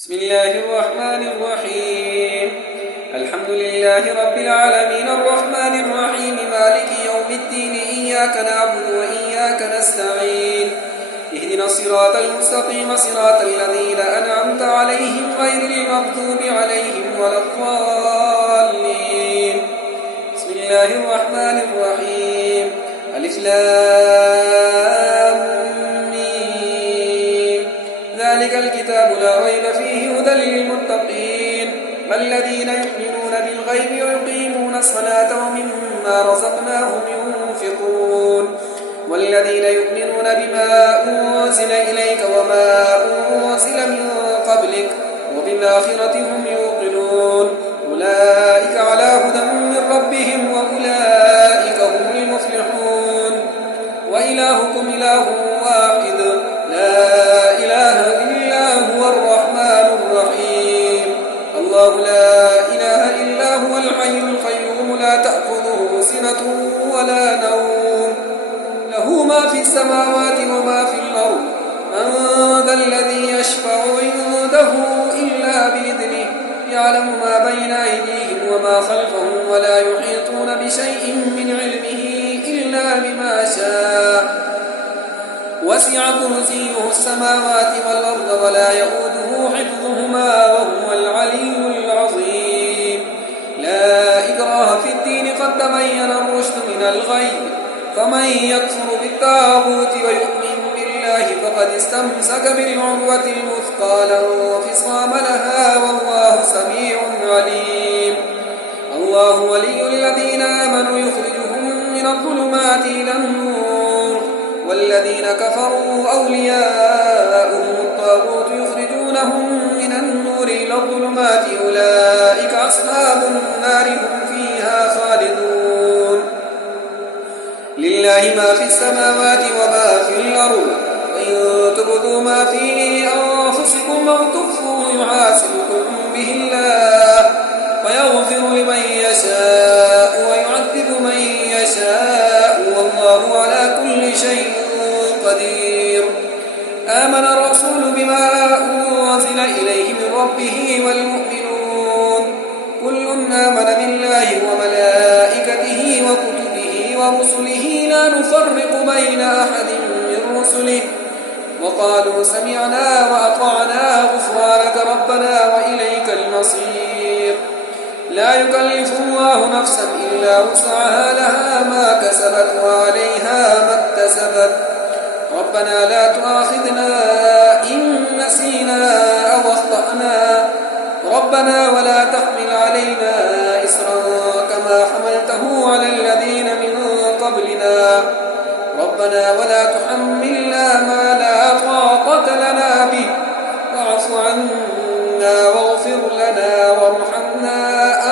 بسم الله الرحمن الرحيم. الحمد لله رب العالمين الرحمن الرحيم مالك يوم الدين إياك نعبد وإياك نستعين اهدنا الصراط المستقيم صراط الذين أنعمت عليهم غير المغضوب عليهم ولا الضالين. بسم الله الرحمن الرحيم. ألف لام ميم. ذلك الكتاب لا ريب فيه هدى للمتقين الذين يؤمنون بالغيب ويقيمون الصلاة ومما رزقناهم ينفقون والذين يؤمنون بما أنزل إليك وما أنزل من قبلك وبالآخرة هم يوقنون أولئك على هدى من ربهم وأولئك هم المفلحون. وإلهكم إله واحد لا إله إلا هو الرحمن الرحيم. الله لا إله إلا هو الحي القيوم لا تأخذه سنة ولا نوم له ما في السماوات وما في الأرض. من ذا الذي يشفع عنده إلا بإذنه يعلم ما بين أيديهم وما خلفهم ولا يحيطون بشيء من علمه إلا بما شاء وسع كرسيه السماوات والأرض ولا يؤوده حفظهما وهو العلي العظيم. لا إكراه في الدين قد تبين الرشد من الغي فمن يكفر بالطاغوت ويؤمن بالله فقد استمسك بالعروة الوثقى لا انفصام لها والله سميع عليم. الله ولي الذين آمنوا يخرجهم من الظلمات إلى النور والذين كفروا أولياؤهم الطاغوت يخرجونهم من النور إلى الظلمات أولئك أصحاب النار هم فيها خالدون. لله ما في السماوات وما في الأرض وإن تبدوا ما في أنفسكم أو تخفوه يحاسبكم به الله ويغفر لمن يشاء ويعذب من يشاء والله على كل شيء قدير. آمن الرسول بما أنزل إليه من ربه والمؤمنون كل آمن بالله وملائكته وكتبه ورسله لا نفرق بين أحد من رسله وقالوا سمعنا وأطعنا غفرانك ربنا وإليك المصير. لا يكلف الله نفسا إلا وسعها لها ما كسبت وعليها ما اكتسبت ربنا لا تؤاخذنا إن نسينا أو أخطأنا ربنا ولا تحمل علينا إصرا كما حملته على الذين من قبلنا ربنا ولا تحملنا ما لا طاقة لنا به واعف عنا واغفر لنا وارحمنا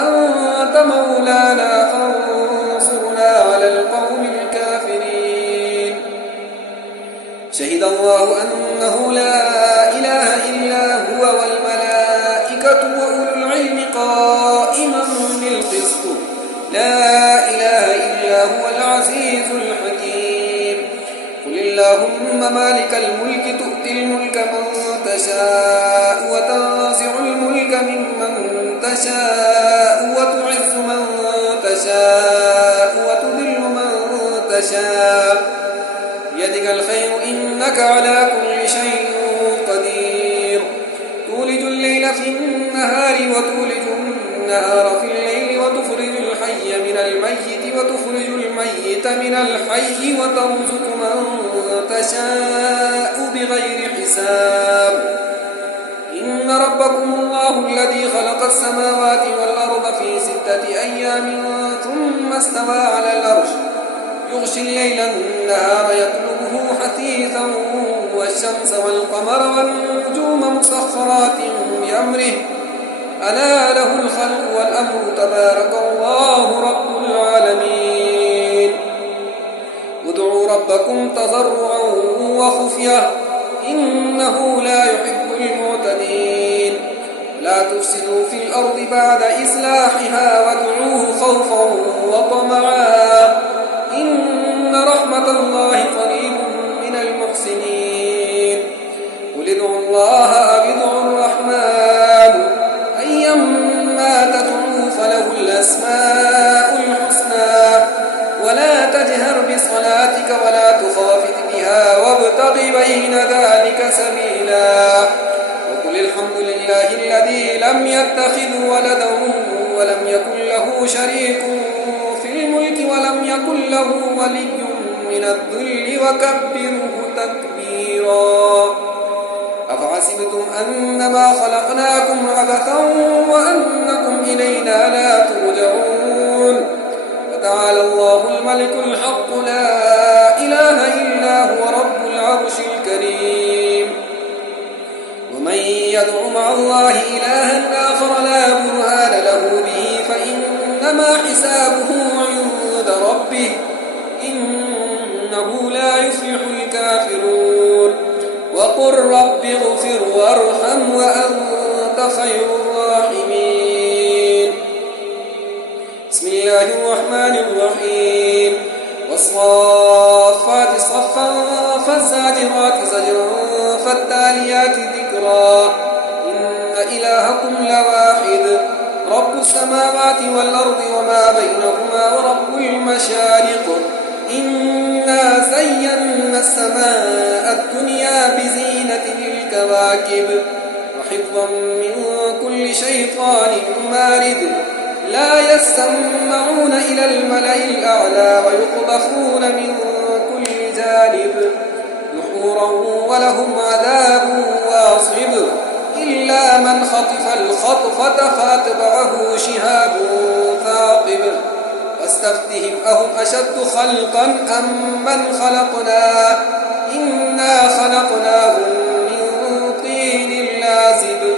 أنت مولانا فانصرنا على القوم الكافرين. شهد الله أنه لا إله إلا هو والملائكة وأولو العلم قائما بالقسط لا إله إلا هو العزيز الحكيم. قل اللهم مالك الملك تؤتي الملك من تشاء وتنزع الملك ممن تشاء وتعز من تشاء وتذل من تشاء بيدك الخير إنك على كل شيء قدير. تولج الليل في النهار وتولج النهار في الليل وتخرج الحي من الميت وتخرج الميت من الحي وترزق من تشاء بغير حساب. إن ربكم الله الذي خلق السماوات والأرض في 6 أيام ثم استوى على العرش يغشي الليل النهار يطلبه حثيثا والشمس والقمر والنجوم مسخرات بأمره ألا له الخلق والأمر تبارك الله رب العالمين. ادعوا ربكم تضرعا وخفية إنه لا يحب المعتدين. لا تفسدوا في الأرض بعد إصلاحها وادعوه خوفا وطمعا إن رحمة الله قريب من المحسنين. قل ادعوا الله أو ادعوا الرحمن الذي لم يتخذ ولدا ولم يكن له شريك في الملك ولم يكن له ولي من الذل وكبره تكبيرا أفحسبتم أنما خلقناكم عبثا وأنكم إلينا لا ترجعون وتعالى الله الملك الحق لا إله إلا هو رب العرش الكريم ومن يدع مع الله إلها آخر لا برهان له به فإنما حسابه عند ربه إنه لا يفلح الكافرون وقل رب اغفر وارحم وأنت خير الراحمين بسم الله الرحمن الرحيم والصافات صفا فالزاجرات زجرا فالتاليات ذكرا إن إلهكم لواحد رب السماوات والأرض وما بينهما ورب المشارق إنا زينا السماء الدنيا بزينة الكواكب وحفظا من كل شيطان مارد لا يسمعون إلى الملأ الأعلى ويقذفون من كل جانب دحورا ولهم عذاب واصب إلا من خطف الخطفة فأتبعه شهاب ثاقب واستفتهم أهم أشد خلقا أم من خلقنا إنا خلقناهم من طين لازب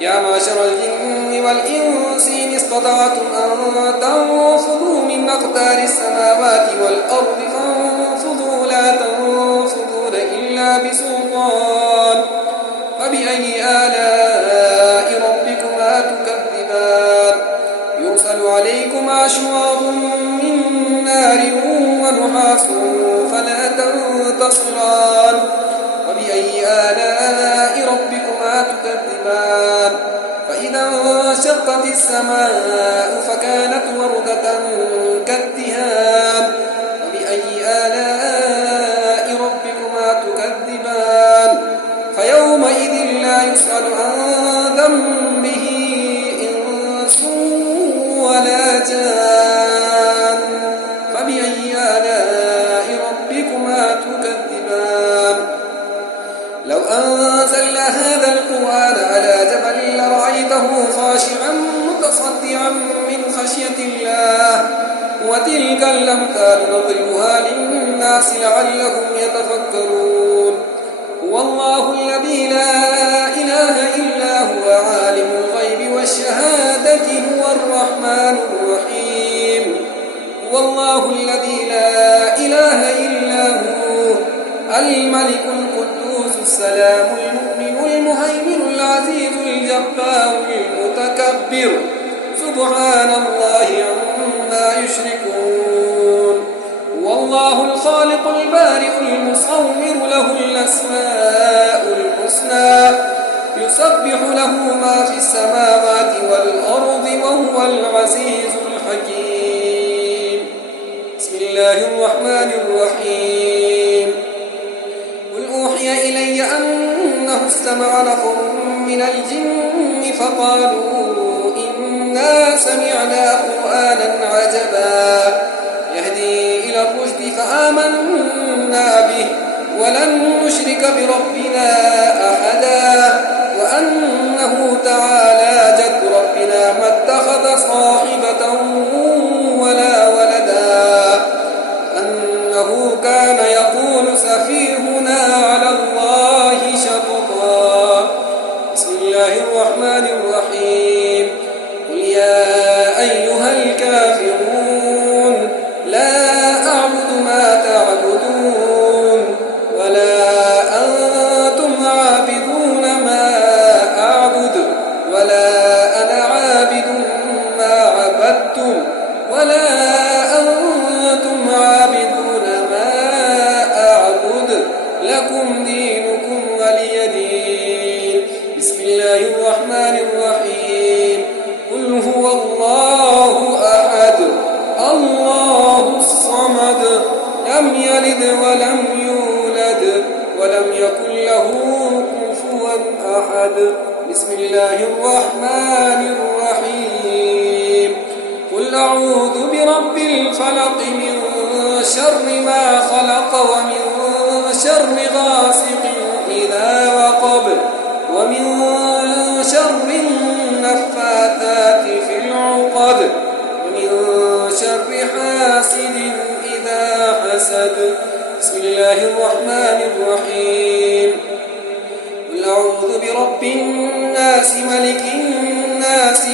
يا معشر الجن والإنس إن استطعتم أن تنفذوا من أقدار السماوات والأرض فانفذوا لا تنفذون إلا بسلطان فبأي آلاء ربكما تكذبان يرسل عليكما شواظ من نار ونحاس فلا تنتصران وبأي آلاء ربكما تكذبان فإذا انشقت السماء فكانت وردة كالدهان وبأي آلاء ربكما تكذبان فيومئذ لا يسأل عن ذنبه إنس ولا جان فبأي آلاء ربكما تكذبان لو أنزلنا هذا القرآن على جبل لرأيته خاشعا متصدعا من خشية الله وتلك الأمثال نضربها للناس لعلهم يتفكرون هو الله الذي لا إله إلا هو عالم الغيب والشهادة هو الرحمن الرحيم هو الله الذي لا إله إلا هو الملك القدوس السلام المؤمن المهيمن العزيز الجبار المتكبر سبحان الله عما يشركون هو الله الخالق البارئ المصور له الأسماء الحسنى يسبح له ما في السماوات والأرض وهو العزيز الحكيم بسم الله الرحمن الرحيم قل أوحي إلي أنه استمع نفر من الجن فقالوا إنا سمعنا قرآنا عجبا يهدي إلى الرشد فآمنا به ولن نشرك بربنا أحدا وأنه تعالى جد ربنا ما اتخذ صاحبة ولا ولدا أنه كان يقول سفيهنا على الله شططا بسم الله الرحمن الرحيم قل يا أيها الكافرون لا أعبد ما تعبدون ولا أنتم عابدون ما أعبد ولا أنا عابد ما عبدتم ولا أنتم عابدون ما أعبد لكم دينكم ولي دين بسم الله الرحمن الرحيم قل هو الله أحد الله الصمد لم يلد ولم يولد ولم يكن له كفوا أحد بسم الله الرحمن الرحيم قل أعوذ برب الفلق من شر ما خلق ومن شر غاسق إذا وقب ومن شر النفاثات في العقد ومن شر حاسد إذا حسد بسم الله الرحمن الرحيم قل أعوذ برب الناس ملك الناس